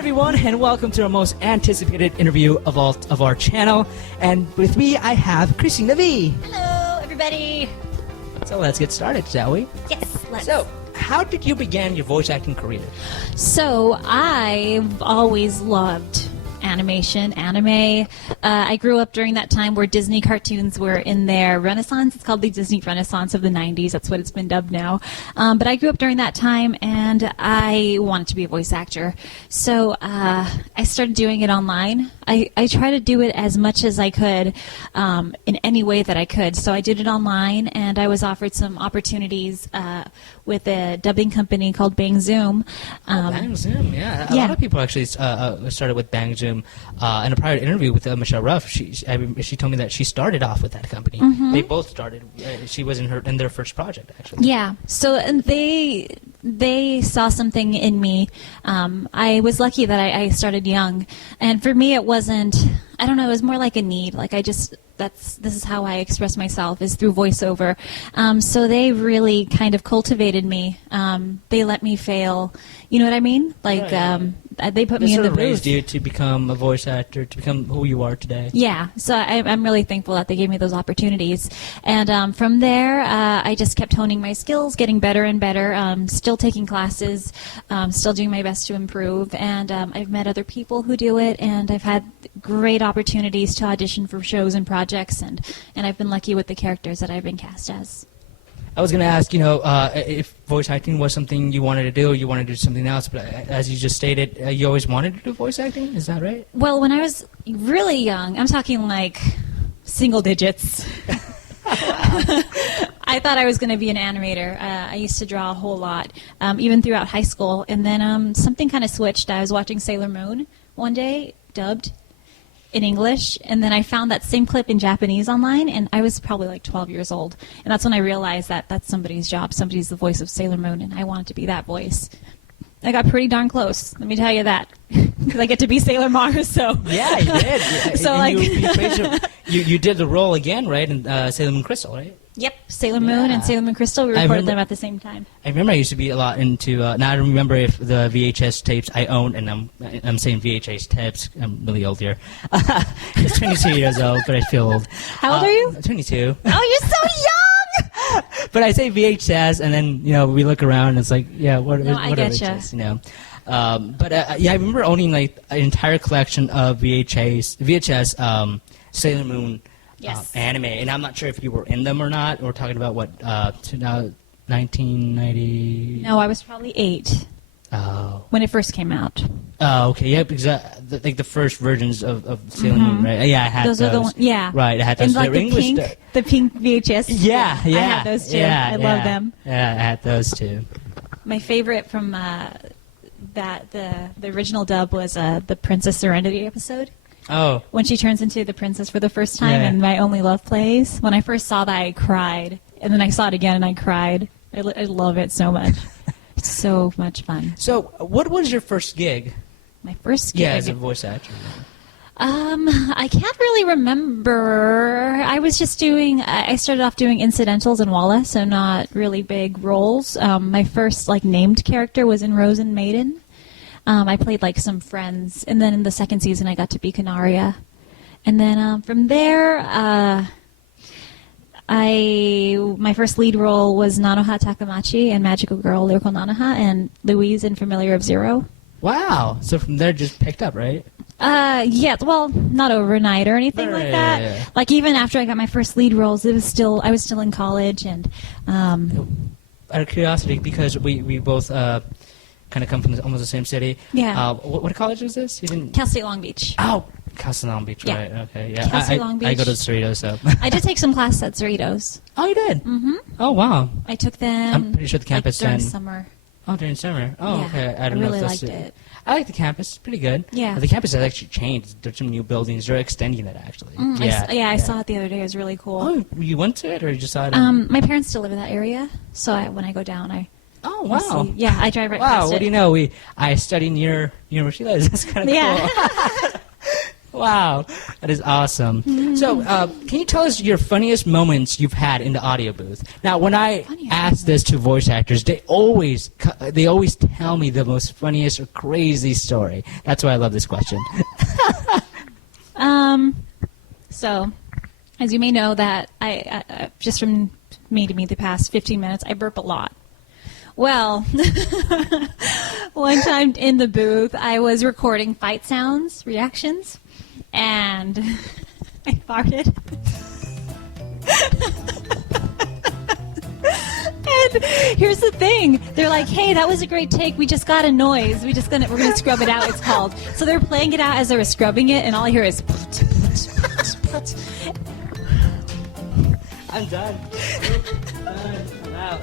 everyone, and welcome to our most anticipated interview of all of our channel. And with me, I have Cristina Vee. Hello, everybody. So let's get started, shall we? Yes, let's. So, how did you begin your voice acting career? So I've always loved animation, anime. I grew up during that time where Disney cartoons were in their renaissance. It's called the Disney Renaissance of the 90s. That's what it's been dubbed now. But I grew up during that time, and I wanted to be a voice actor. So I started doing it online. I try to do it as much as I could in any way that I could. So I did it online, and I was offered some opportunities with a dubbing company called Bang Zoom. Bang Zoom, yeah. A lot of people actually started with Bang Zoom. In a prior interview with Michelle Ruff, she told me that she started off with that company. Mm-hmm. They both started. She was in their first project, actually. Yeah. So and they saw something in me. I was lucky that I started young, and for me it wasn't. I don't know. It was more like a need. Like this is how I express myself, is through voiceover. So they really kind of cultivated me. They let me fail. You know what I mean? Like they put me in the booth. They raised you to become a voice actor, to become who you are today. Yeah. So I'm really thankful that they gave me those opportunities. And from there, I just kept honing my skills, getting better and better. Still taking classes, still doing my best to improve. And I've met other people who do it, and I've had great opportunities to audition for shows and projects, and I've been lucky with the characters that I've been cast as. I was going to ask, if voice acting was something you wanted to do, or you wanted to do something else, but as you just stated, you always wanted to do voice acting? Is that right? Well, when I was really young, I'm talking like single digits. I thought I was going to be an animator. I used to draw a whole lot, even throughout high school, and then something kind of switched. I was watching Sailor Moon one day, dubbed in English, and then I found that same clip in Japanese online, and I was probably like 12 years old, and that's when I realized that that's somebody's job. Somebody's the voice of Sailor Moon, and I wanted to be that voice. I got pretty darn close, let me tell you that, because I get to be Sailor Mars, so... Yeah, you did. Yeah. So like... you did the role again, right, in Sailor Moon Crystal, right? Yep, Sailor Moon and Sailor Moon Crystal, we recorded them at the same time. I remember I used to be a lot into, now I don't remember if the VHS tapes I owned, and I'm saying VHS tapes, I'm really old here. Just 22 years old, but I feel old. How old are you? 22. Oh, you're so young! But I say VHS, and then, we look around, and it's like, yeah, what are VHS, But, yeah, I remember owning, like, an entire collection of VHS Sailor Moon anime, and I'm not sure if you were in them or not. We're talking about what, 1990? No, I was probably 8. Oh. When it first came out. Oh, okay, yeah, because like the first versions of Sailor Moon, right? Yeah, I had those. Those are the ones, yeah. Right, I had those. And like the pink VHS. Yeah. I had those too. I love them. Yeah, I had those too. My favorite from the original dub was the Princess Serenity episode. Oh. When she turns into the princess for the first time and My Only Love plays. When I first saw that, I cried. And then I saw it again and I cried. I love it so much. It's so much fun. So, what was your first gig? My first gig? Yeah, as a voice actor. I can't really remember. I was just I started off doing incidentals in Walla, so not really big roles. My first, named character was in Rose and Maiden. I played some friends, and then in the second season I got to be Canaria. And then from there, my first lead role was Nanoha Takamachi in Magical Girl Lyrical Nanoha, and Louise in Familiar of Zero. Wow! So from there, just picked up, right? Yeah. Well, not overnight or anything like that. Yeah. Like even after I got my first lead roles, I was still in college, and. Out of curiosity, because we both. Kind of come from almost the same city. Yeah. What college was this? You didn't. Cal State Long Beach. Oh, Cal State Long Beach. Yeah. Right. Okay. Yeah. Cal State Long Beach. I go to Cerritos, so. I did take some classes at Cerritos. Oh, you did. Mm-hmm. Oh, wow. I took them. I'm pretty sure the campus during summer. Oh, during summer. Oh, yeah. okay. I don't know if really that's liked it. I like the campus. It's pretty good. Yeah. The campus has actually changed. There's some new buildings. They're extending it, actually. I saw it the other day. It was really cool. Oh, you went to it, or you just saw it? My parents still live in that area, so when I go down, Oh, wow. Yeah, I drive right past it. Wow, what do you know? I study near where she lives. That's kind of cool. Wow, that is awesome. So, can you tell us your funniest moments you've had in the audio booth? Now, when I ask this to voice actors, they always tell me the most funniest or crazy story. That's why I love this question. So, as you may know, that I just from meeting me the past 15 minutes, I burp a lot. Well, one time in the booth, I was recording fight sounds, reactions, and I farted. And here's the thing. They're like, hey, that was a great take. We just got a noise. We're gonna scrub it out, it's called. So they're playing it out as they were scrubbing it, and all I hear is I'm done. I'm out.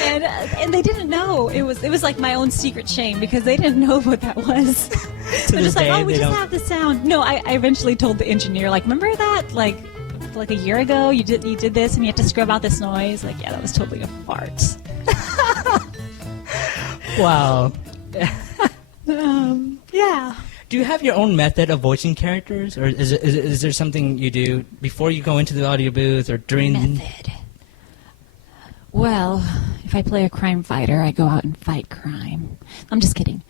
And they didn't know. It was like my own secret shame because they didn't know what that was. They're just like, oh, we just have the sound. No, I eventually told the engineer, like, remember that? Like a year ago, you did this and you had to scrub out this noise. Like, yeah, that was totally a fart. Wow. Yeah. Do you have your own method of voicing characters, or is there something you do before you go into the audio booth or during? Method. Well, if I play a crime fighter, I go out and fight crime. I'm just kidding.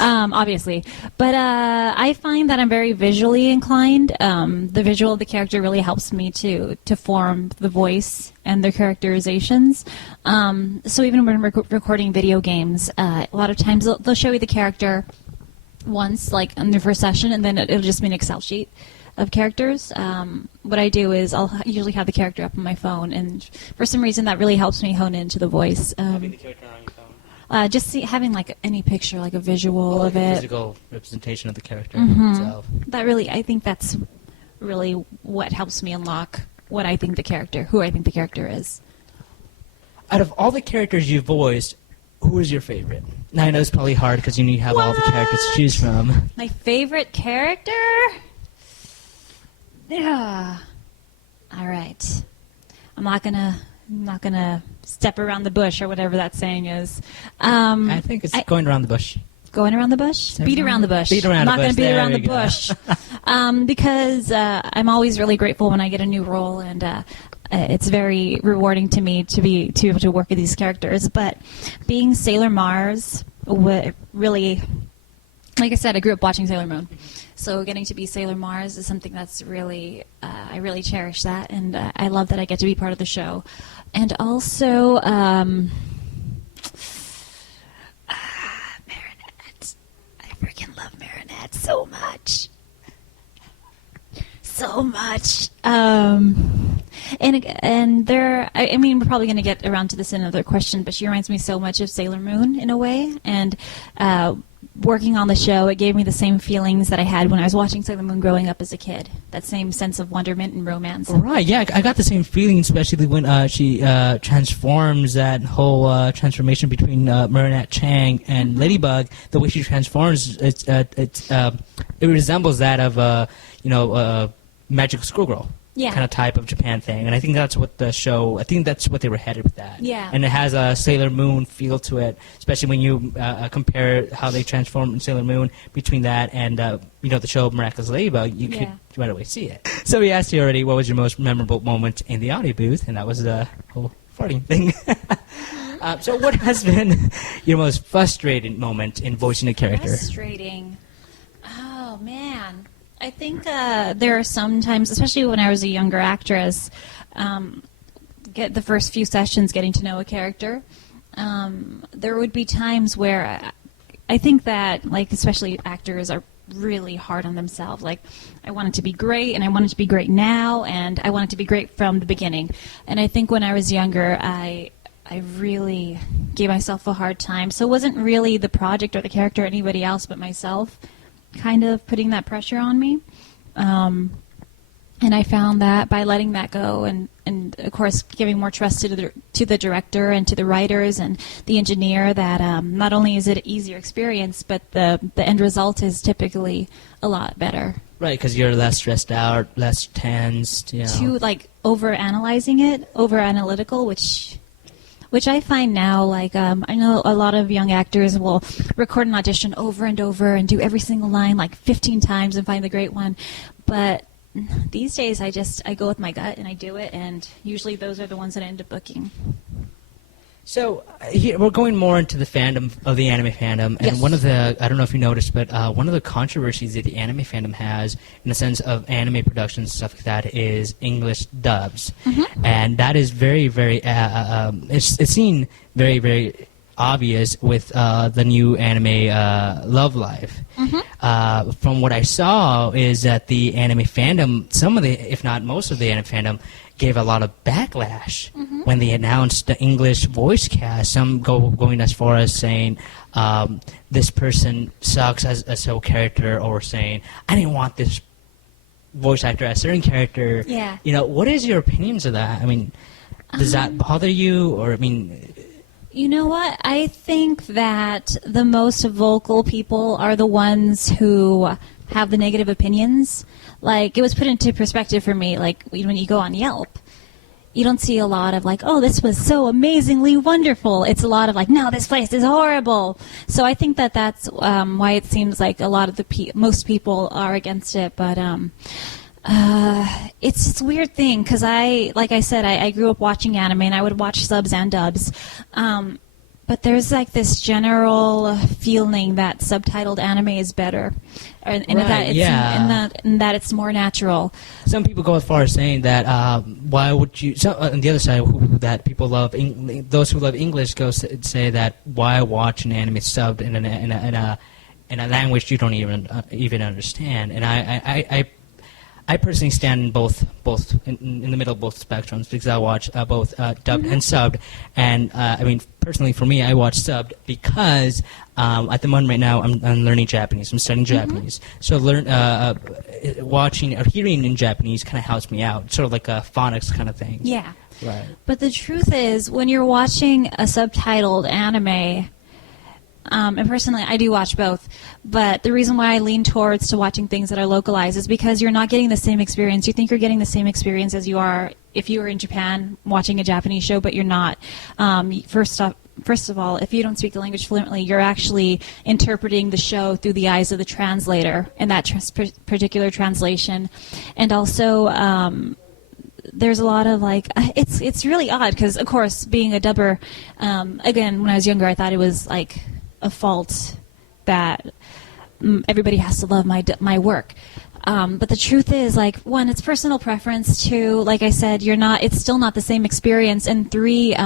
Obviously. But I find that I'm very visually inclined. The visual of the character really helps me to form the voice and the characterizations. So even when we're recording video games, a lot of times they'll show you the character once, like in the first session, and then it'll just be an Excel sheet of characters. What I do is I'll usually have the character up on my phone, and for some reason that really helps me hone into the voice. Having the character on your phone? Just having like any picture, like a visual of it. Physical representation of the character itself. That really, I think that's really what helps me unlock who I think the character is. Out of all the characters you've voiced, who is your favorite? Now I know it's probably hard because you have all the characters to choose from. My favorite character? Yeah. All right. I'm not gonna step around the bush or whatever that saying is. I think it's going around the bush. Going around the bush? Beat around the bush. Beat around the bush. I'm not going to beat around the bush. Because I'm always really grateful when I get a new role, and it's very rewarding to me to be able to work with these characters. But being Sailor Mars, really, like I said, I grew up watching Sailor Moon. So getting to be Sailor Mars is something that's really, I really cherish that, and I love that I get to be part of the show. And also, Marinette. I freaking love Marinette so much. So much. And there, I mean, we're probably going to get around to this in another question, but she reminds me so much of Sailor Moon in a way, and working on the show, it gave me the same feelings that I had when I was watching Sailor Moon growing up as a kid. That same sense of wonderment and romance. Right, yeah, I got the same feeling, especially when she transforms, that whole transformation between Marinette, Chang, and Ladybug. The way she transforms, it resembles that of, Magical Schoolgirl. Yeah. Kind of type of Japan thing, and I think that's what the show. I think that's what they were headed with that. Yeah. And it has a Sailor Moon feel to it, especially when you compare how they transform in Sailor Moon between that and the show Miraculous Ladybug. You could right away see it. So we asked you already, what was your most memorable moment in the audio booth, and that was the whole farting thing. So what has been your most frustrating moment in voicing a character? Frustrating. Oh man. I think there are some times, especially when I was a younger actress, get the first few sessions getting to know a character, there would be times where I think that, like, especially actors are really hard on themselves. Like, I want it to be great, and I want it to be great now, and I want it to be great from the beginning. And I think when I was younger, I really gave myself a hard time. So it wasn't really the project or the character or anybody else but myself kind of putting that pressure on me. And I found that by letting that go and of course giving more trust to the director and to the writers and the engineer, that not only is it an easier experience, but the end result is typically a lot better. Right, because you're less stressed out, less tensed, To, like, over-analyzing it, over-analytical, which which I find now, like, I know a lot of young actors will record an audition over and over and do every single line like 15 times and find the great one. But these days, I go with my gut and I do it, and usually those are the ones that I end up booking. So here, we're going more into the fandom of the anime fandom, and Yes. one of the, I don't know if you noticed, but one of the controversies that the anime fandom has, in the sense of anime productions and stuff like that, is English dubs, and that is very, very, it's seen very, very obvious with the new anime Love Live. From what I saw is that the anime fandom, some of the, if not most of the anime fandom, gave a lot of backlash when they announced the English voice cast. Some going as far as saying this person sucks as a sole character, or saying I didn't want this voice actor as a certain character. Yeah. You know, what is your opinions of that? I mean, does that bother you, or I mean? You know what? I think that the most vocal people are the ones who have the negative opinions. Like, it was put into perspective for me, like, when you go on Yelp, you don't see a lot of, like, oh, this was so amazingly wonderful. It's a lot of, like, no, this place is horrible. So I think that that's why it seems like a lot of the most people are against it. But it's a weird thing, because like I said, I grew up watching anime, and I would watch subs and dubs. But there's like this general feeling that subtitled anime is better, and that it's more natural. Some people go as far as saying that why would you? So, on the other side, that people love those who love English say that why watch an anime subbed in a language you don't even understand. And I personally stand in both in the middle of both spectrums, because I watch both dubbed and subbed. And I mean, personally for me, I watch subbed because at the moment right now I'm learning Japanese. I'm studying Japanese, so watching or hearing in Japanese kind of helps me out, sort of like a phonics kind of thing. Yeah. Right. But the truth is, when you're watching a subtitled anime. And personally, I do watch both, but the reason why I lean towards to watching things that are localized is because you're not getting the same experience. You think you're getting the same experience as you are if you were in Japan watching a Japanese show, but you're not. First of all, if you don't speak the language fluently, you're actually interpreting the show through the eyes of the translator in that particular translation. And also, there's a lot of, like, it's really odd, because, of course, being a dubber, again, when I was younger, I thought it was, like, a fault that everybody has to love my work. But the truth is, like, one, it's personal preference. Two, like I said, it's still not the same experience. And three,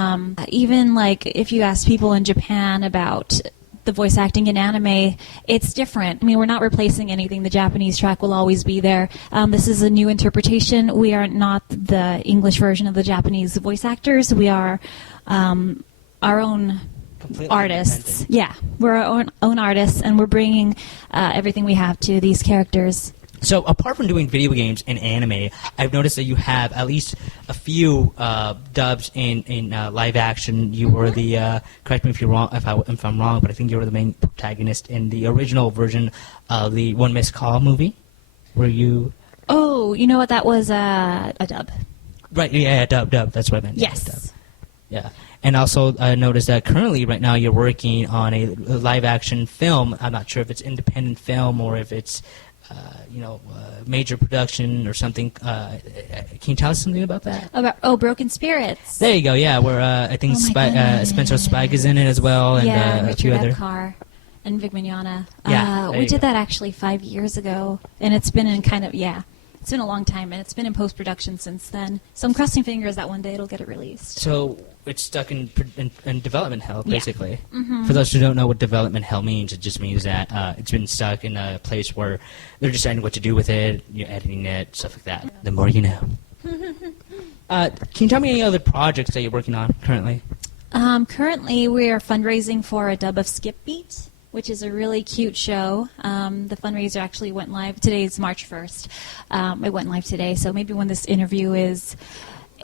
even, like, if you ask people in Japan about the voice acting in anime, it's different. I mean, we're not replacing anything. The Japanese track will always be there. This is a new interpretation. We are not the English version of the Japanese voice actors. We are our own artists. Yeah, we're our own artists, and we're bringing everything we have to these characters. So apart from doing video games and anime, I've noticed that you have at least a few dubs in live action. You were the correct me if you're wrong, if I'm wrong, but I think you were the main protagonist in the original version of the One Missed Call movie. Were you? Oh, you know what? That was a dub. Right. Yeah. Dub. That's what I meant. Yes. Dub. Yeah. And also, I noticed that currently, right now, you're working on a live-action film. I'm not sure if it's independent film or if it's, major production or something. Can you tell us something about that? Broken Spirits. There you go. Yeah, where I think Spencer Spike is in it as well, and a Richard few other. Epcar and Vic Mignogna. Yeah, we did that actually 5 years ago, and it's been in it's been a long time, and it's been in post-production since then. So I'm crossing fingers that one day it'll get it released. So it's stuck in development hell, basically. Yeah. Mm-hmm. For those who don't know what development hell means, it just means that it's been stuck in a place where they're deciding what to do with it, you're editing it, stuff like that. The more you know. Can you tell me any other projects that you're working on currently? Currently, we are fundraising for a dub of Skip Beat, which is a really cute show. The fundraiser actually went live. Today is March 1st. It went live today, so maybe when this interview is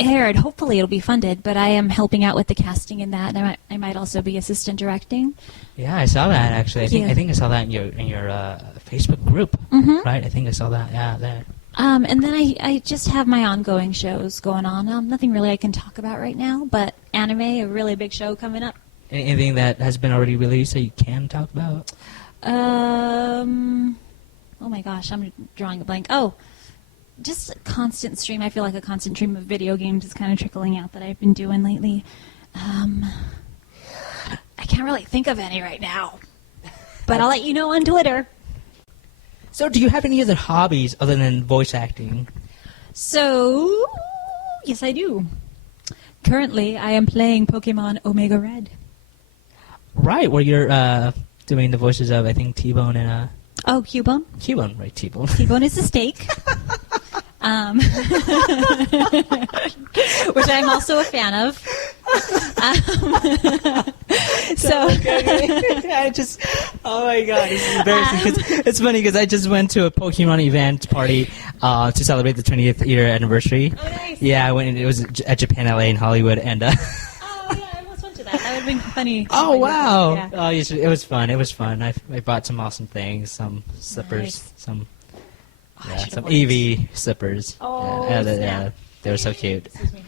aired, hopefully it'll be funded, but I am helping out with the casting in that, and I might also be assistant directing. Yeah, I saw that, actually. I think I saw that in your Facebook group, right? I think I saw that, there. And then I just have my ongoing shows going on. Nothing really I can talk about right now, but anime, a really big show coming up. Anything that has been already released that you can talk about? Oh my gosh, I'm drawing a blank. Oh, just a constant stream. I feel like a constant stream of video games is kind of trickling out that I've been doing lately. I can't really think of any right now, but I'll let you know on Twitter. So do you have any other hobbies other than voice acting? So, yes I do. Currently, I am playing Pokemon Omega Red. Right, where you're doing the voices of, I think, T-Bone and... Oh, Cubone? Cubone, right, T-Bone. T-Bone is a steak. Which I'm also a fan of. So I just, oh my god, this is embarrassing. It's funny because I just went to a Pokemon event party to celebrate the 20th year anniversary. Oh, nice. Yeah, I went. It was at Japan, LA, and Hollywood, and. Oh yeah, I almost went to that. That would have been funny. Oh wow! Yeah. Oh, it was fun. It was fun. I bought some awesome things, some slippers, Nice. some Some Eevee slippers. Oh, yeah, they were so cute. Excuse me.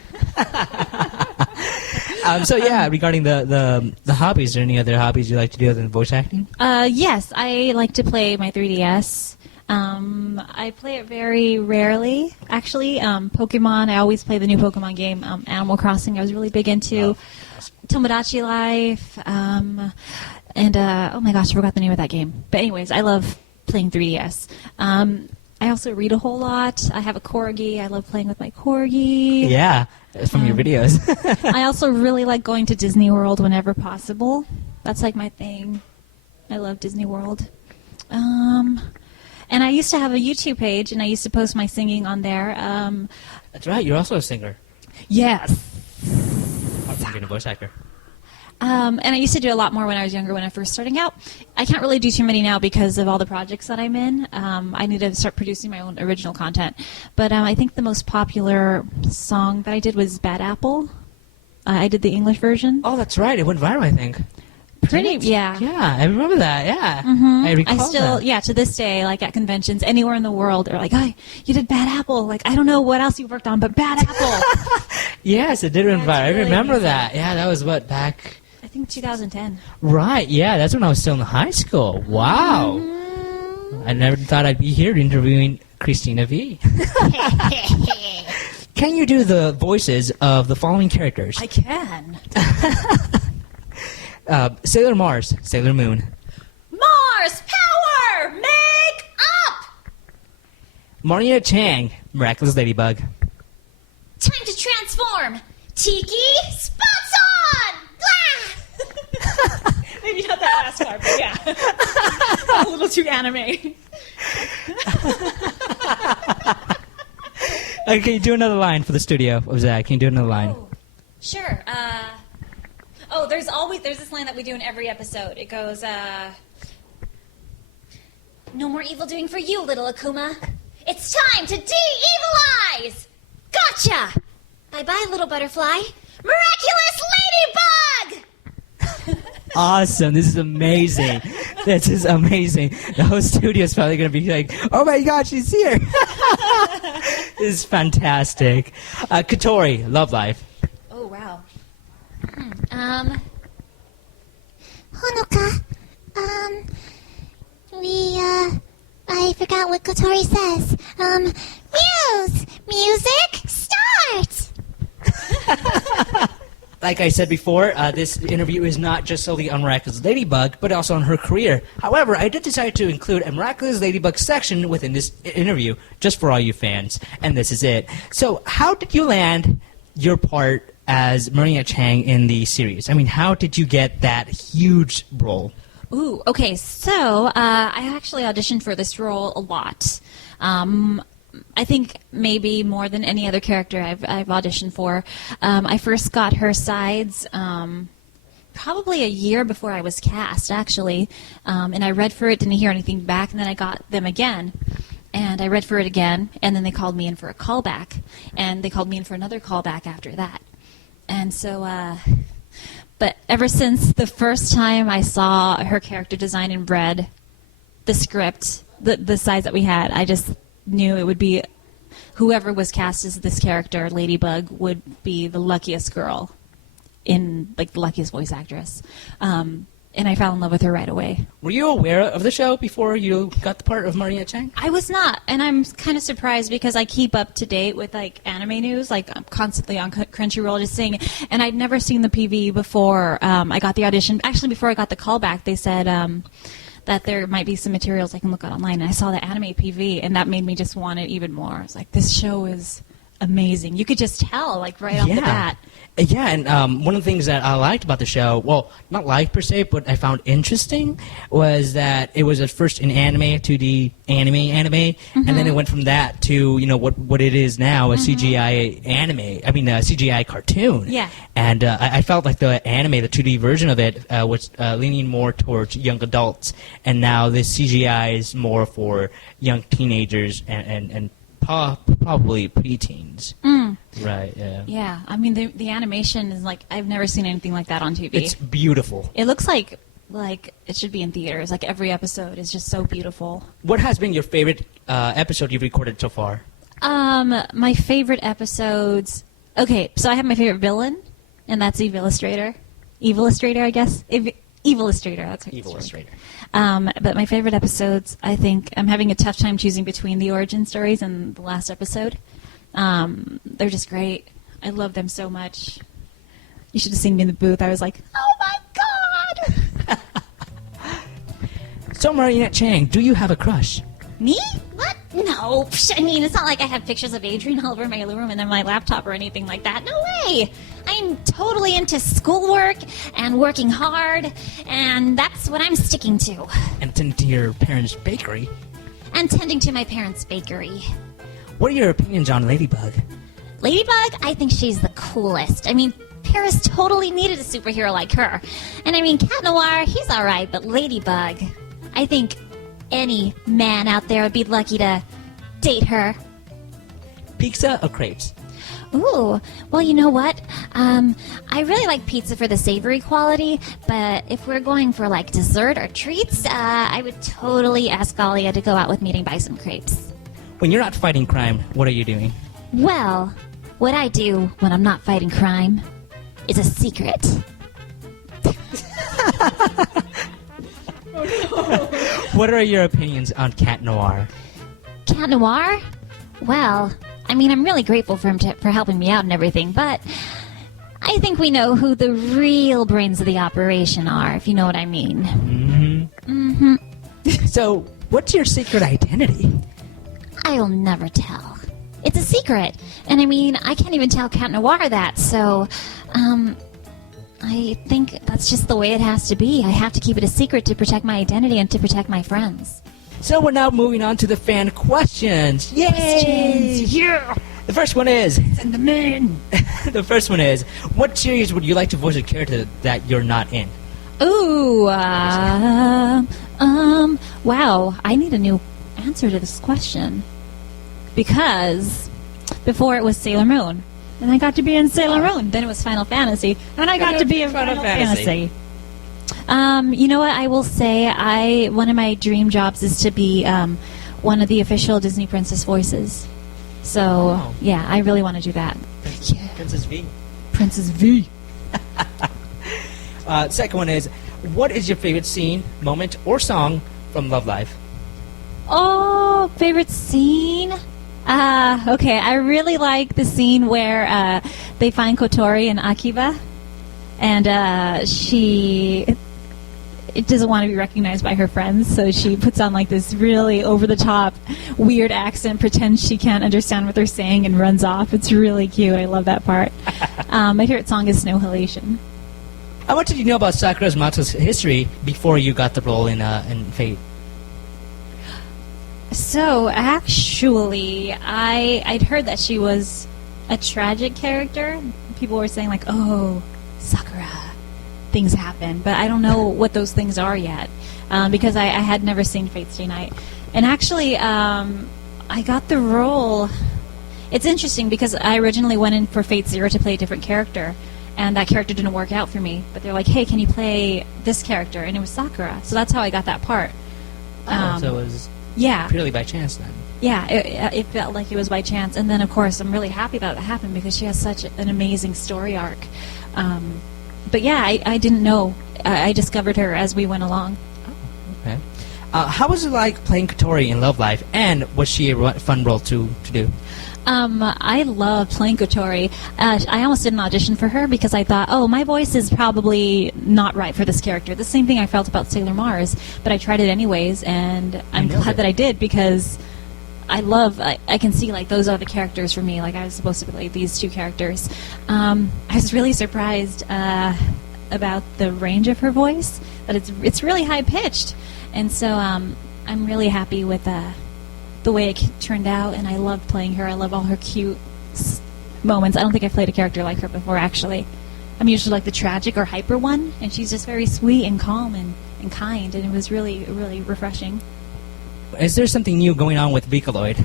So yeah, regarding the hobbies, are there any other hobbies you like to do other than voice acting? Yes, I like to play my 3DS. I play it very rarely, actually. Pokemon, I always play the new Pokemon game. Animal Crossing, I was really big into. Tomodachi Life, and oh my gosh, I forgot the name of that game. But anyways, I love playing 3DS. I also read a whole lot. I have a corgi. I love playing with my corgi. Yeah, from your videos. I also really like going to Disney World whenever possible. That's like my thing. I love Disney World. And I used to have a YouTube page, and I used to post my singing on there. That's right, you're also a singer. Yes. Apart from being a voice actor. And I used to do a lot more when I was younger, when I first starting out. I can't really do too many now because of all the projects that I'm in. I need to start producing my own original content. But I think the most popular song that I did was Bad Apple. I did the English version. Oh, that's right. It went viral, I think. Yeah. Yeah, I remember that. Yeah. Mm-hmm. I recall that. Yeah, to this day, like at conventions, anywhere in the world, they're like, "Oh, you did Bad Apple." Like, I don't know what else you worked on, but Bad Apple. Yes, it did went viral. really I remember amazing. that. Yeah, that was what, back... I think 2010. Right, yeah, that's when I was still in high school. Wow. Mm-hmm. I never thought I'd be here interviewing Cristina Vee. Can you do the voices of the following characters? I can. Sailor Mars, Sailor Moon. Mars, power, make up! Marina Chang, Miraculous Ladybug. Time to transform. Tiki, spots on! Blah! Maybe not that last part, but yeah. A little too anime. Okay, do another line for the studio of Zach. Can you do another line? Oh, sure. There's this line that we do in every episode. It goes, "No more evil doing for you, little Akuma. It's time to de-evilize! Gotcha! Bye-bye, little butterfly. Miraculous Ladybug!" Awesome. This is amazing. This is amazing. The whole studio is probably going to be like, oh my God, she's here. This is fantastic. Katori, Love Life. Oh, wow. Honoka, I forgot what Kotori says. Music, start! Like I said before, this interview is not just solely on Miraculous Ladybug, but also on her career. However, I did decide to include a Miraculous Ladybug section within this interview, just for all you fans, and this is it. So, how did you land your part as Marina Chang in the series? I mean, how did you get that huge role? Ooh, okay, so I actually auditioned for this role a lot. I think maybe more than any other character I've auditioned for. I first got her sides probably a year before I was cast, actually. And I read for it, didn't hear anything back, and then I got them again. And I read for it again, and then they called me in for a callback. And they called me in for another callback after that. And so, but ever since the first time I saw her character design and read the script, the sides that we had, I just knew it would be whoever was cast as this character, Ladybug, would be the luckiest girl in like the luckiest voice actress. And I fell in love with her right away. Were you aware of the show before you got the part of Marina Chang? I was not, and I'm kind of surprised because I keep up to date with like anime news. Like I'm constantly on Crunchyroll just seeing, and I'd never seen the PV before I got the audition. Actually, before I got the callback, they said that there might be some materials I can look at online, and I saw the anime PV, and that made me just want it even more. I was like, this show is amazing. You could just tell, like right off the bat. Yeah, and one of the things that I liked about the show, well, not liked per se, but I found interesting, was that it was at first an anime, 2D anime, and then it went from that to, you know, what it is now, a CGI anime, CGI cartoon. Yeah. And I felt like the anime, the 2D version of it, was leaning more towards young adults, and now this CGI is more for young teenagers and probably preteens. Right, yeah. Yeah, I mean, the animation is like, I've never seen anything like that on TV. It's beautiful. It looks like it should be in theaters. Like, every episode is just so beautiful. What has been your favorite episode you've recorded so far? My favorite episodes... Okay, so I have my favorite villain, and that's Eve Illustrator. Eve Illustrator, I guess? Eve Illustrator, that's her. Eve Illustrator. But my favorite episodes, I think, I'm having a tough time choosing between the origin stories and the last episode. They're just great. I love them so much. You should have seen me in the booth. I was like, oh my god! So, Marina Chang, do you have a crush? Me? What? No. I mean, it's not like I have pictures of Adrian all over my room and then my laptop or anything like that. No way! I'm totally into schoolwork and working hard, and that's what I'm sticking to. And tending to your parents' bakery. And tending to my parents' bakery. What are your opinions on Ladybug? Ladybug? I think she's the coolest. I mean, Paris totally needed a superhero like her. And I mean, Cat Noir, he's alright, but Ladybug, I think any man out there would be lucky to date her. Pizza or crepes? Ooh, well, you know what? I really like pizza for the savory quality, but if we're going for, like, dessert or treats, I would totally ask Alia to go out with me and buy some crepes. When you're not fighting crime, what are you doing? Well, what I do when I'm not fighting crime is a secret. What are your opinions on Cat Noir? Cat Noir? Well, I mean, I'm really grateful for him for helping me out and everything, but I think we know who the real brains of the operation are, if you know what I mean. So, what's your secret identity? I'll never tell. It's a secret. And I mean, I can't even tell Cat Noir that, so, I think that's just the way it has to be. I have to keep it a secret to protect my identity and to protect my friends. So we're now moving on to the fan questions. Yay! Questions, yeah! The first one is... Send them in! The first one is, what series would you like to voice a character that you're not in? Ooh, wow. I need a new answer to this question. Because before it was Sailor Moon. And I got to be in Sailor Moon. Then it was Final Fantasy. And I got to be in Final Fantasy. You know what? I will say one of my dream jobs is to be one of the official Disney princess voices. So, yeah, I really want to do that. Yeah. Princess Vee. Princess Vee. Second one is, what is your favorite scene, moment, or song from Love Live? Oh, favorite scene? Okay, I really like the scene where they find Kotori and Akiba, and she doesn't want to be recognized by her friends, so she puts on like this really over-the-top, weird accent, pretends she can't understand what they're saying, and runs off. It's really cute. I love that part. My favorite song is Snow Halation. How much did you know about Sakura Matsu's history before you got the role in Fate? So, actually, I'd heard that she was a tragic character. People were saying, like, oh, Sakura, things happen. But I don't know what those things are yet, because I had never seen Fate Stay Night. And actually, I got the role. It's interesting, because I originally went in for Fate Zero to play a different character, and that character didn't work out for me. But they're like, hey, can you play this character? And it was Sakura. So that's how I got that part. So it was... Yeah. Purely by chance, then. Yeah, it felt like it was by chance. And then, of course, I'm really happy that it happened because she has such an amazing story arc. But yeah, I didn't know. I discovered her as we went along. Okay. How was it like playing Kotori in Love Live, and was she a fun role to do? I love playing Kotori. I almost did an audition for her because I thought, oh, my voice is probably not right for this character. The same thing I felt about Sailor Mars, but I tried it anyways, and I'm glad that I did because I can see, like, those are the characters for me. Like, I was supposed to play these two characters. I was really surprised about the range of her voice, that it's really high-pitched. And so I'm really happy with the way it turned out, and I loved playing her. I love all her cute moments. I don't think I've played a character like her before, actually. I'm usually like the tragic or hyper one, and she's just very sweet and calm and kind, and it was really, really refreshing. Is there something new going on with Vika, Lloyd?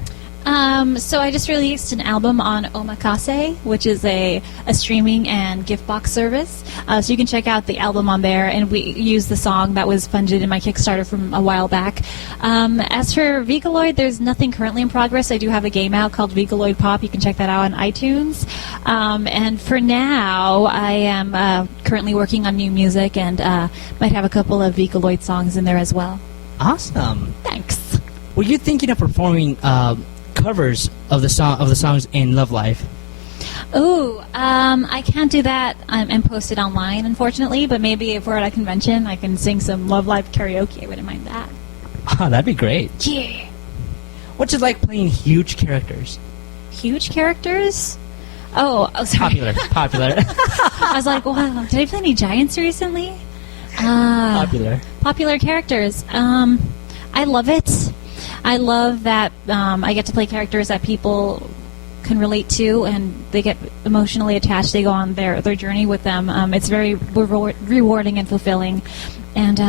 So I just released an album on Omakase, which is a streaming and gift box service. So you can check out the album on there, and we use the song that was funded in my Kickstarter from a while back. As for Vika Lloyd, there's nothing currently in progress. I do have a game out called Vika Lloyd Pop. You can check that out on iTunes. And for now, I am currently working on new music, and might have a couple of Vika Lloyd songs in there as well. Awesome. Thanks. Were you thinking of performing covers of the songs in Love Live? Ooh, I can't do that and post it online, unfortunately. But maybe if we're at a convention, I can sing some Love Live karaoke. I wouldn't mind that. Oh, that'd be great. Yeah. What's it like playing huge characters? Huge characters? Oh, sorry. Popular. I was like, wow, did I play any giants recently? Popular characters. I love it. I love that I get to play characters that people can relate to, and they get emotionally attached. They go on their journey with them. It's very rewarding and fulfilling, and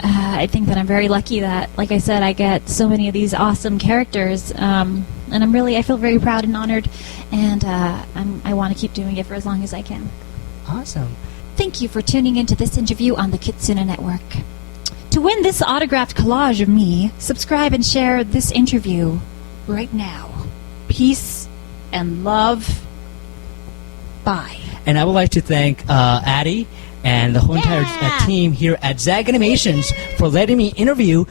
I think that I'm very lucky that, like I said, I get so many of these awesome characters, and I feel very proud and honored, and I want to keep doing it for as long as I can. Awesome. Thank you for tuning into this interview on the Kitsune Network. To win this autographed collage of me, subscribe and share this interview right now. Peace and love. Bye. And I would like to thank Addie and the whole entire team here at Zag Animations for letting me interview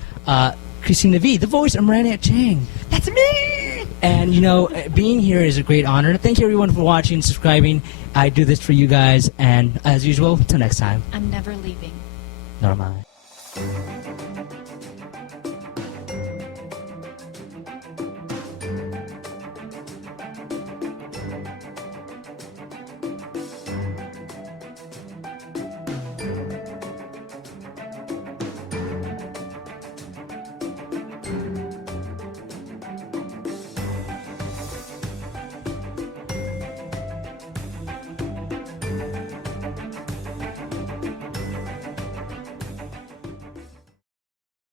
Cristina Vee, the voice of Marina Chang. That's me! And, you know, being here is a great honor. Thank you, everyone, for watching, subscribing. I do this for you guys. And, as usual, until next time. I'm never leaving. Normal.